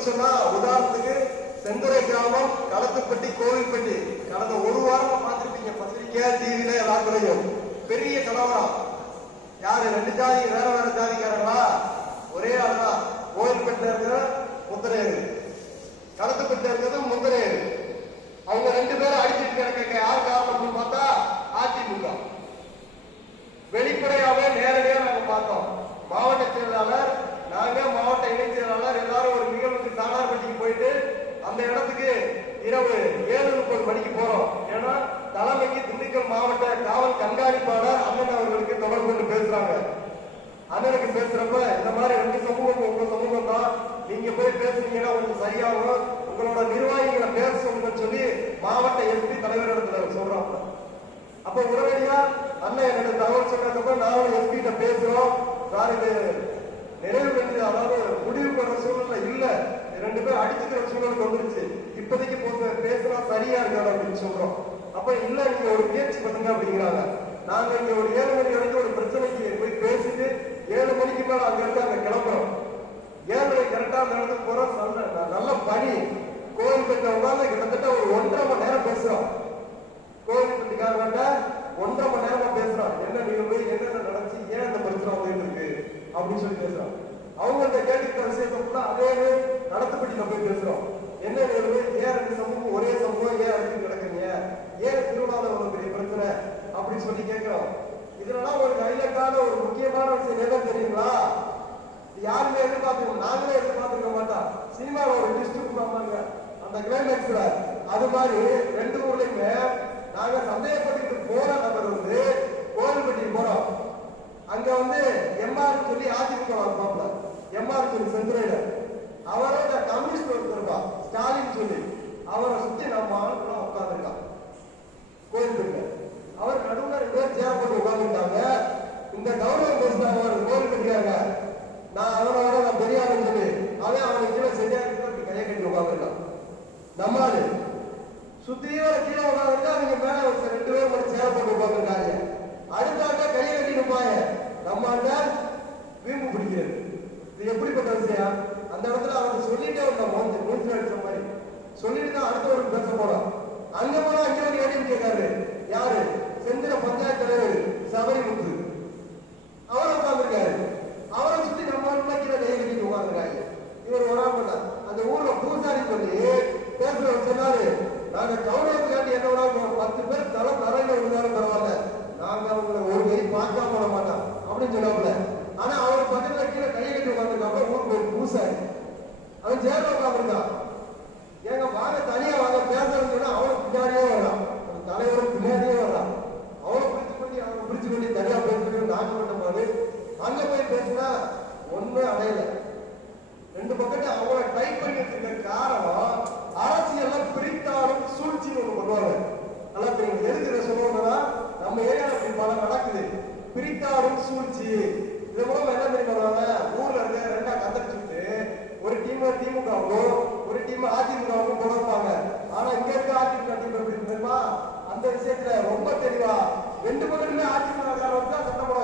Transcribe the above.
சொன்னா உதாரணத்துக்கு செந்துறை கிராமம் களத்துப்பட்டி கோவில்பட்டி. கடந்த ஒரு வாரமா பார்த்திருப்பீங்க பத்திரிக்கை டிவில எல்லாத்துலயும். பெரிய கலவரம். யாரு? ரெண்டு ஜாதி வேற வேற ஜாதிக்காரங்களா? ஒரே ஆளுதான் கோவில்பட்டில இருக்கிற முத்திரையர் களத்துப்பட்டில இருக்கிறது முத்திரையர் அவங்க ரெண்டு பேரும் அடிச்சிட்டு அந்த இடத்துக்கு இரவு ஏழு முப்பது மணிக்கு போறோம். ஏன்னா தலைமைக்கு திண்டுக்கல் மாவட்ட காவல் கண்காணிப்பாளர் அண்ணன் அவர்களுக்கு தொடர்பு கொண்டு பேசுறாங்க. அண்ணனுக்கு பேசுறப்ப இந்த மாதிரி ரெண்டு சமூகம் உங்க சமூகம் தான். நீங்க போய் பேசுனீங்கன்னா கொஞ்சம் சரியாகும். உங்களோட நிர்வாகிகளை பேச சொல்லுங்கன்னு சொல்லி மாவட்ட எஸ்பி தலைவர் இடத்துல சொல்றாங்க. அப்ப உடனடியா அண்ணன் என்னோட தகவல் சொன்னதுக்கு நானும் எஸ்பி கிட்ட பேசுறோம். சார் இது நிறைவு பெற்று அதாவது முடிவு பண்ற சூழ்நிலை இல்லை. ரெண்டு பேரும் அடிச்சுக்கிற சூழ்நிலை வந்துருச்சு. இப்போதைக்கு போக பேசலாம் சரியா இருக்காது அப்படின்னு சொல்றோம். அப்ப இல்ல நீங்க ஒரு முயற்சி பண்ணுங்க அப்படிங்கிறாங்க. நாங்க இங்க ஒரு ஏழு மணி வரைக்கும் ஒரு பிரச்சனைக்கு போய் பேசிட்டு ஏழு மணிக்கு மேல அங்க இருந்து அங்க கிளம்புறோம். ஏழரை கரெக்டா அந்த இடத்துக்கு போறோம். நல்ல நல்ல பணி. கோயில் பெற்ற கிட்டத்தட்ட ஒரு ஒன்றரை மணி நேரம் பேசுறோம். கோவில்பட்டிக்காரங்க ஒன்றரை மணி நேரமா பேசுறான் என்ன நீங்க போய் என்னென்ன நடந்துச்சு ஏன் இந்த பிரச்சனை வந்துட்டு இருக்கு அப்படின்னு சொல்லி பேசுறான் அவங்கள்ட்ட கேட்டுக்கிட்ட விஷயத்த ஃபுல்லா அதே நடத்துப்பட்டியில போய் பேசுறோம் என்ன நிகழ்வு ஏன் ரெண்டு சமூகம் ஒரே சமூகம் ஏன் அடுத்து கிடக்குறீங்க ஏன் திருவிழாவில் ஒரு பெரிய பிரச்சனை அப்படின்னு சொல்லி கேட்கிறோம். இதுலலாம் ஒரு ஹைலைட்டான ஒரு முக்கியமான விஷயம் என்ன தெரியுங்களா? யாருமே எதிர்பார்த்து நாங்களே எதிர்பார்த்துக்க மாட்டோம். சினிமாவில் ஒரு லிஸ்ட் பார்ப்பாங்க அந்த கிளைமேக்ஸ்ல அது மாதிரி ரெண்டு ஊர்லயுமே நாங்க சந்தேகப்பட்டு போற நபர் வந்து கோவில்பட்டி போறோம். அங்க வந்து எம்ஆர் சொல்லி அதிமுக இருப்பாப்ல. எம்ஆர் சொல்லி செந்துரையில அவரோட கம்யூனிஸ்ட் ஒருத்தர் ஸ்டாலின் சொல்லி. அவரை சுத்தி நம்ம ஆளுக்குள்ள உட்காந்துருக்கான் கோயிலுக்கு அவர் நடுவில் ரெண்டு பேர் சேர் போட்டு உட்காந்துருக்காங்க இந்த கௌரவம் பேசுறாங்க அவர் கோயிலுக்கு இருக்காங்க நான் அவனோட நான் பெரியாருன்னு சொல்லி அவன் அவனுக்கு கீழே சரியா இருக்கு கையை கட்டி உட்காந்துருக்கான் நம்மாடு சுத்தியோட கீழே உட்காந்துருக்கா அவங்க மேல ஒரு ரெண்டு பேரும் ஒரு சேர் போட்டு உட்காந்துருக்காங்க அடுத்தாட்ட கையை கட்டி நிற்பாங்க நம்மாண்ட வீம்பு பிடிக்கிறது. இது எப்படிப்பட்ட விஷயம்? அந்த இடத்துல அவன் சொல்லிட்டே வந்தான் மூஞ்சி மூஞ்சி அடிச்ச மாதிரி. சொல்லிட்டு தான் அடுத்தவருக்கு பேச போறான். அங்க போனா அங்க ஒரு ஏடிஎம் கேட்காரு யாரு? செந்திர பஞ்சாயத்து தலைவர் சபரிமுத்து. அவரை உட்காந்துருக்காரு அவரை சுத்தி நம்ம கீழே கையை கட்டிட்டு உட்கார்ந்துருக்காங்க. இவர் வராம அந்த ஊர்ல பூசாரி சொல்லி பேசுறவர் சொன்னாரு நாங்க கௌரவத்துக்காண்டி என்ன வேணாலும் பத்து பேர் தலை தரையில இருந்தாலும் பரவாயில்ல நாங்க அவங்கள ஒரு கை பார்க்காம விட மாட்டோம் அப்படின்னு சொன்னாப்புல ஆனா அவர் பக்கத்துல கீழே கையை கட்டி உட்காந்துருக்காங்க ஊருக்கு ஒரு பூசாரி அவன் சேர்ல உட்காந்துருக்கான் ஏங்க வாங்க தனியா வாங்க பேசுறதுன்னு சொன்னா அவனுக்கு பின்னாடியே வரான் அந்த தலைவரும் பின்னாடியே வரலாம் அவனை பிடிச்சு பண்ணி அவனை பிடிச்சு பண்ணி தனியா பேசணும் நாட்டு பண்ண போது அங்க போய் பேசினா ஒண்ணுமே அடையல. ரெண்டு பக்கத்து அவங்கள டைப் பண்ணி வச்சிருக்க காரணம் அரசியல்ல பிரித்தாலும் சூழ்ச்சின்னு ஒண்ணு பண்ணுவாங்க. நல்லா தெரியும் எதுக்கு சொல்லுவோம்னா நம்ம ஏரியாவில் இப்படி பல நடக்குது. பிரித்தாலும் சூழ்ச்சி. இது மூலம் என்ன தெரியும் பண்ணுவாங்க ஊர்ல இருக்க ரெண்டா கத்தரிச்சுட்டு ஒரு டீம் திமுகவும் ஒரு டீம் அதிமுகவும் கொண்டு வைப்பாங்க ஆட்சி நடத்தி தெரியுமா? அந்த விஷயத்துல ரொம்ப தெளிவா. ரெண்டு பக்கத்துலயுமே ஆட்சி வந்தா சட்டம் போட